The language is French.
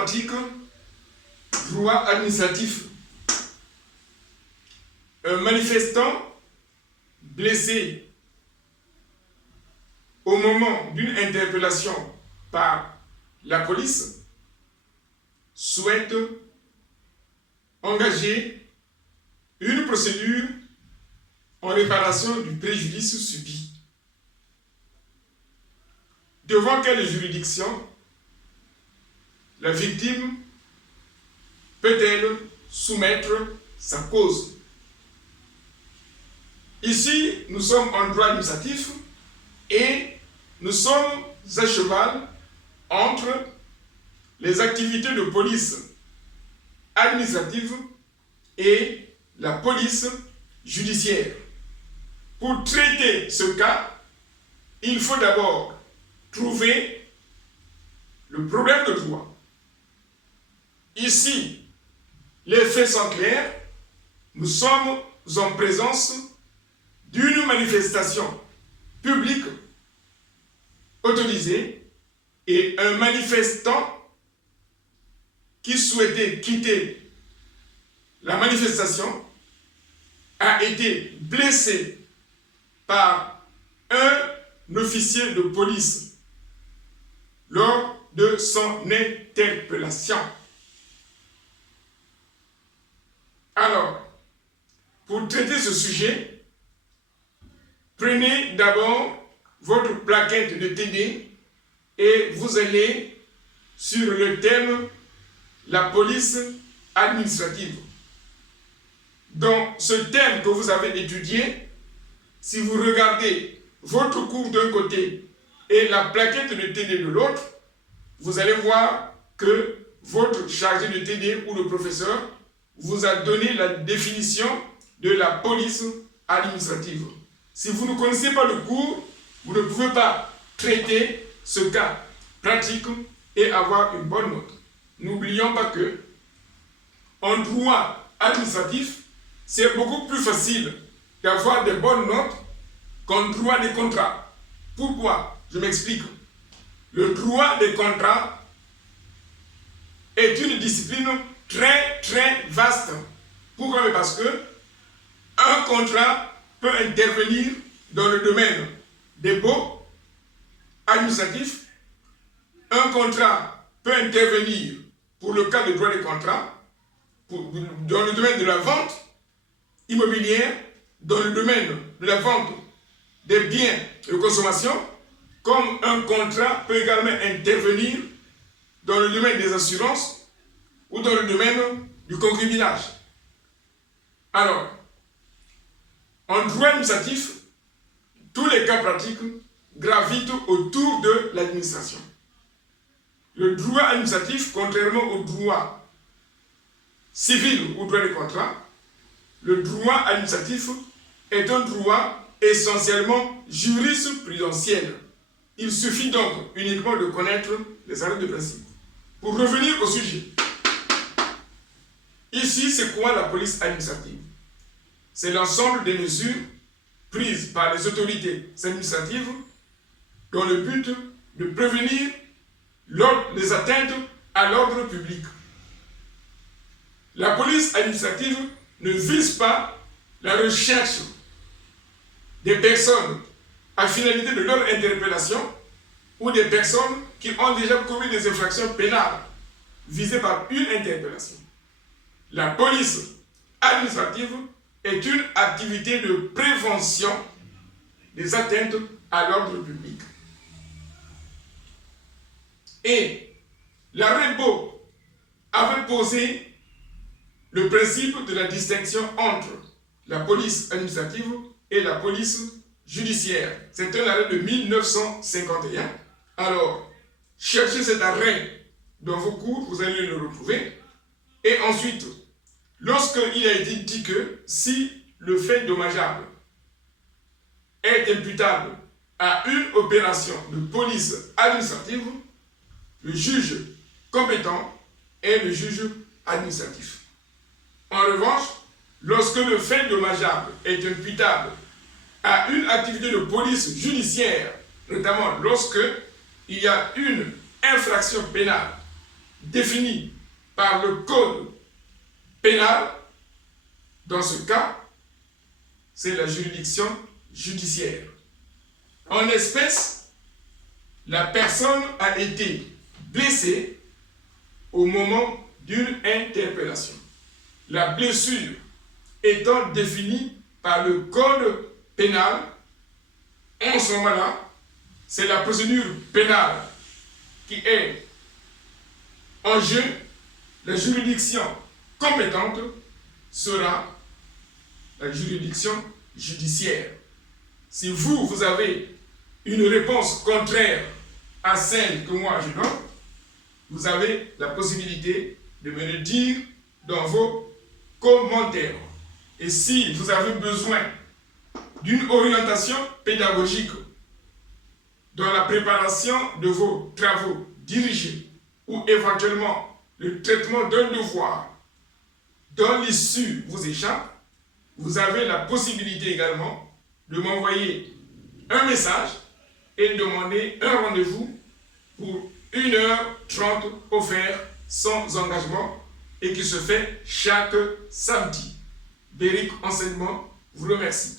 article, droit administratif. Un manifestant blessé au moment d'une interpellation par la police souhaite engager une procédure en réparation du préjudice subi. Devant quelle juridiction la victime peut-elle soumettre sa cause? Ici, nous sommes en droit administratif et nous sommes à cheval entre les activités de police administrative et la police judiciaire. Pour traiter ce cas, il faut d'abord trouver le problème de droit. Ici, les faits sont clairs. Nous sommes en présence d'une manifestation publique autorisée et un manifestant qui souhaitait quitter la manifestation a été blessé par un officier de police lors de son interpellation. Alors, pour traiter ce sujet, prenez d'abord votre plaquette de TD et vous allez sur le thème « La police administrative ». Dans ce thème que vous avez étudié, si vous regardez votre cours d'un côté et la plaquette de TD de l'autre, vous allez voir que votre chargé de TD ou le professeur vous a donné la définition de la police administrative. Si vous ne connaissez pas le cours, vous ne pouvez pas traiter ce cas pratique et avoir une bonne note. N'oublions pas que en droit administratif, c'est beaucoup plus facile d'avoir de bonnes notes qu'en droit des contrats. Pourquoi? Je m'explique. Le droit des contrats est une discipline très vaste. Pourquoi? Parce que un contrat peut intervenir dans le domaine des baux administratifs. Un contrat peut intervenir pour le cas de droit des contrats, dans le domaine de la vente immobilière, dans le domaine de la vente des biens de consommation, comme un contrat peut également intervenir dans le domaine des assurances ou dans le domaine du concubinage. Alors, en droit administratif, tous les cas pratiques gravitent autour de l'administration. Le droit administratif, contrairement au droit civil ou droit des contrats, le droit administratif est un droit essentiellement jurisprudentiel. Il suffit donc uniquement de connaître les arrêts de principe. Pour revenir au sujet, ici, c'est quoi la police administrative? C'est l'ensemble des mesures prises par les autorités administratives dans le but de prévenir les atteintes à l'ordre public. La police administrative ne vise pas la recherche des personnes à finalité de leur interpellation ou des personnes qui ont déjà commis des infractions pénales visées par une interpellation. La police administrative est une activité de prévention des atteintes à l'ordre public. Et l'arrêt Beau avait posé le principe de la distinction entre la police administrative et la police judiciaire. C'est un arrêt de 1951. Alors, cherchez cet arrêt dans vos cours, vous allez le retrouver. Et ensuite, lorsqu'il a été dit que si le fait dommageable est imputable à une opération de police administrative, le juge compétent est le juge administratif. En revanche, lorsque le fait dommageable est imputable à une activité de police judiciaire, notamment lorsque il y a une infraction pénale définie par le code pénal, dans ce cas, c'est la juridiction judiciaire. En espèce, la personne a été blessée au moment d'une interpellation. La blessure étant définie par le code pénal, en ce moment-là, c'est la procédure pénale qui est en jeu. La juridiction compétente sera la juridiction judiciaire. Si vous avez une réponse contraire à celle que moi je donne, vous avez la possibilité de me le dire dans vos commentaires. Et si vous avez besoin d'une orientation pédagogique dans la préparation de vos travaux dirigés ou éventuellement le traitement d'un devoir dont l'issue vous échappe, vous avez la possibilité également de m'envoyer un message et demander un rendez-vous pour 1h30 offert sans engagement et qui se fait chaque samedi. Béric Enseignement vous remercie.